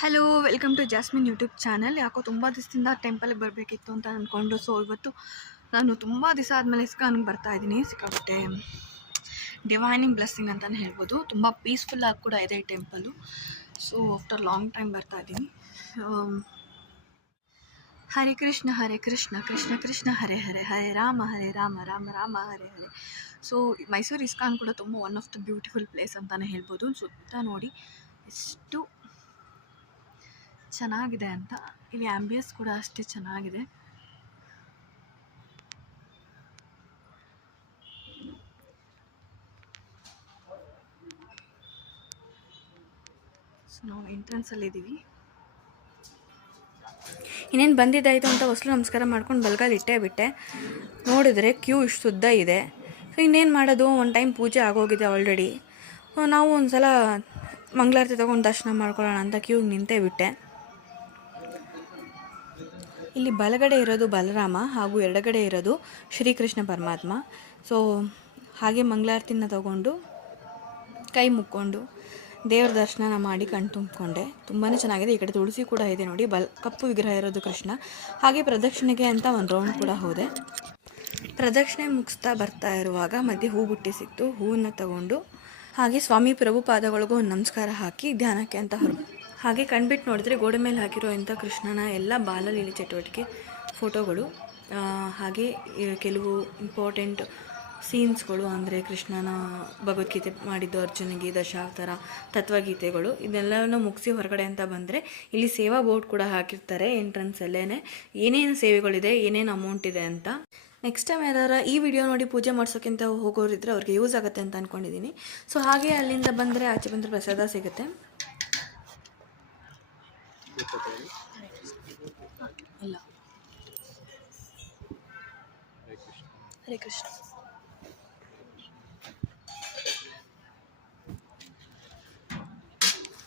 Hello, welcome to Jasmine YouTube channel. ಯಾಕೋ ತುಂಬ ದಿವಸದಿಂದ ಟೆಂಪಲ್ಗೆ ಬರಬೇಕಿತ್ತು ಅಂತ ಅಂದ್ಕೊಂಡು, ಸೊ ಇವತ್ತು ನಾನು ತುಂಬ ದಿವಸ ಆದಮೇಲೆ ಇಸ್ಕಾನ್ಗೆ ಬರ್ತಾಯಿದ್ದೀನಿ. ಸಿಕ್ಕಾಪಟ್ಟೆ ಡಿವೈನಿಂಗ್ ಬ್ಲೆಸ್ಸಿಂಗ್ ಅಂತಲೇ ಹೇಳ್ಬೋದು. ತುಂಬ ಪೀಸ್ಫುಲ್ಲಾಗಿ ಕೂಡ ಇದೆ ಈ temple. So after long time ಬರ್ತಾಯಿದ್ದೀನಿ. ಹರೇ ಕೃಷ್ಣ ಕೃಷ್ಣ ಕೃಷ್ಣ ಹರೇ ಹರೇ, ಹರೇ ರಾಮ ರಾಮ ರಾಮ ಹರೇ ಹರೇ. ಸೊ ಮೈಸೂರು ಇಸ್ಕಾನ್ ಕೂಡ ತುಂಬ one of the beautiful place ಅಂತಲೇ ಹೇಳ್ಬೋದು. ಸುತ್ತ ನೋಡಿ ಎಷ್ಟು ಚೆನ್ನಾಗಿದೆ ಅಂತ. ಇಲ್ಲಿ ಆಂಬಿಯನ್ಸ್ ಕೂಡ ಅಷ್ಟೇ ಚೆನ್ನಾಗಿದೆ. ಸೊ ನಾವು ಎಂಟ್ರೆನ್ಸಲ್ಲಿದ್ದೀವಿ. ಇನ್ನೇನು ಬಂದಿದ್ದಾಯಿತು ಅಂತ ಹೊಸಲು ನಮಸ್ಕಾರ ಮಾಡ್ಕೊಂಡು ಬಲ್ಗಾಲ್ ಇಟ್ಟೇ ಬಿಟ್ಟೆ. ನೋಡಿದರೆ ಕ್ಯೂ ಇಷ್ಟು ಉದ್ದ ಇದೆ. ಸೊ ಇನ್ನೇನು ಮಾಡೋದು, ಒಂದು ಟೈಮ್ ಪೂಜೆ ಆಗೋಗಿದೆ ಆಲ್ರೆಡಿ. ನಾವು ಒಂದು ಸಲ ಮಂಗಳಾರತಿ ತೊಗೊಂಡು ದರ್ಶನ ಮಾಡ್ಕೊಳ್ಳೋಣ ಅಂತ ಕ್ಯೂಗೆ ನಿಂತೇ ಬಿಟ್ಟೆ. ಇಲ್ಲಿ ಬಲಗಡೆ ಇರೋದು ಬಲರಾಮ ಹಾಗೂ ಎಡಗಡೆ ಇರೋದು ಶ್ರೀಕೃಷ್ಣ ಪರಮಾತ್ಮ. ಸೊ ಹಾಗೆ ಮಂಗಳಾರತಿನ ತಗೊಂಡು ಕೈ ಮುಕ್ಕೊಂಡು ದೇವ್ರ ದರ್ಶನ ಮಾಡಿ ಕಣ್ ತುಂಬಿಕೊಂಡೆ. ತುಂಬಾ ಚೆನ್ನಾಗಿದೆ. ಈ ಕಡೆ ತುಳಸಿ ಕೂಡ ಇದೆ ನೋಡಿ. ಕಪ್ಪು ವಿಗ್ರಹ ಇರೋದು ಕೃಷ್ಣ. ಹಾಗೆ ಪ್ರದಕ್ಷಿಣೆಗೆ ಅಂತ ಒಂದು ರೌಂಡ್ ಕೂಡ ಹೋದೆ. ಪ್ರದಕ್ಷಿಣೆ ಮುಗಿಸ್ತಾ ಬರ್ತಾ ಇರುವಾಗ ಮಧ್ಯೆ ಹೂ ಬುಟ್ಟಿ ಸಿಕ್ತು. ಹೂವನ್ನು ತಗೊಂಡು ಹಾಗೆ ಸ್ವಾಮಿ ಪ್ರಭುಪಾದಗಳಿಗೂ ಒಂದು ನಮಸ್ಕಾರ ಹಾಕಿ ಧ್ಯಾನಕ್ಕೆ ಅಂತ ಹಾಗೆ ಕಣ್ಬಿಟ್ಟು ನೋಡಿದ್ರೆ ಗೋಡೆ ಮೇಲೆ ಹಾಕಿರೋ ಇಂಥ ಕೃಷ್ಣನ ಎಲ್ಲ ಬಾಲಲೀಲೆ ಚಟುವಟಿಕೆ ಫೋಟೋಗಳು, ಹಾಗೆ ಕೆಲವು ಇಂಪಾರ್ಟೆಂಟ್ ಸೀನ್ಸ್ಗಳು, ಅಂದರೆ ಕೃಷ್ಣನ ಭಗವದ್ಗೀತೆ ಮಾಡಿದ್ದು ಅರ್ಜುನಿಗೆ, ದಶಾವತಾರ, ತತ್ವಗೀತೆಗಳು, ಇದೆಲ್ಲನೂ ಮುಗಿಸಿ ಹೊರಗಡೆ ಅಂತ ಬಂದರೆ ಇಲ್ಲಿ ಸೇವಾ ಬೋರ್ಡ್ ಕೂಡ ಹಾಕಿರ್ತಾರೆ ಎಂಟ್ರೆನ್ಸಲ್ಲೇ, ಏನೇನು ಸೇವೆಗಳಿದೆ, ಏನೇನು ಅಮೌಂಟ್ ಇದೆ ಅಂತ. ನೆಕ್ಸ್ಟ್ ಟೈಮ್ ಯಾರು ಈ ವಿಡಿಯೋ ನೋಡಿ ಪೂಜೆ ಮಾಡಿಸೋಕ್ಕಿಂತ ಹೋಗೋರಿದ್ರೆ ಅವ್ರಿಗೆ ಯೂಸ್ ಆಗುತ್ತೆ ಅಂತ ಅಂದ್ಕೊಂಡಿದ್ದೀನಿ. ಸೊ ಹಾಗೆ ಅಲ್ಲಿಂದ ಬಂದರೆ ಆಚೆ ಬಂದರೆ ಪ್ರಸಾದ ಸಿಗುತ್ತೆ. ಇಲ್ಲ, ಹರೇ ಕೃಷ್ಣ.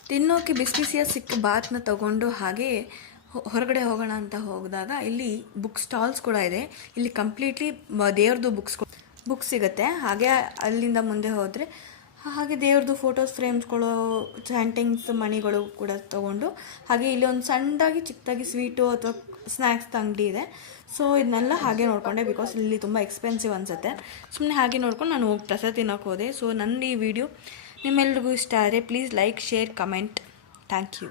ತಿನ್ನೋಕೆ ಬಿಸಿ ಬಿಸಿಯ ಸಿಕ್ಕ ಬಾತ್ನ ತಗೊಂಡು ಹಾಗೆ ಹೊರಗಡೆ ಹೋಗೋಣ ಅಂತ ಹೋಗಿದಾಗ ಇಲ್ಲಿ ಬುಕ್ ಸ್ಟಾಲ್ಸ್ ಕೂಡ ಇದೆ. ಇಲ್ಲಿ ಕಂಪ್ಲೀಟ್ಲಿ ದೇವ್ರದ್ದು ಬುಕ್ಸ್ ಸಿಗುತ್ತೆ. ಹಾಗೆ ಅಲ್ಲಿಂದ ಮುಂದೆ ಹೋದರೆ ಹಾಗೆ ದೇವ್ರದ್ದು ಫೋಟೋಸ್ ಫ್ರೇಮ್ಸ್ಗಳು, ಹ್ಯಾಂಟಿಂಗ್ಸ್, ಮಣಿಗಳು ಕೂಡ ತೊಗೊಂಡು ಹಾಗೆ ಇಲ್ಲಿ ಒಂದು ಸಣ್ಣದಾಗಿ ಚಿಕ್ಕದಾಗಿ ಸ್ವೀಟು ಅಥವಾ ಸ್ನ್ಯಾಕ್ಸ್ ಅಂಗಡಿ ಇದೆ. ಸೊ ಇದನ್ನೆಲ್ಲ ಹಾಗೆ ನೋಡಿಕೊಂಡೆ, ಬಿಕಾಸ್ ಇಲ್ಲಿ ತುಂಬ ಎಕ್ಸ್ಪೆನ್ಸಿವ್ ಅನಿಸುತ್ತೆ. ಸುಮ್ಮನೆ ಹಾಗೆ ನೋಡ್ಕೊಂಡು ನಾನು ಹೋಗಿ ಪ್ರಸಾದ ತಿನ್ನೋಕೆ ಹೋದೆ. ಸೊ ನನ್ನ ಈ ವಿಡಿಯೋ ನಿಮ್ಮೆಲ್ರಿಗೂ ಇಷ್ಟ ಆದರೆ please like, share, comment. Thank you.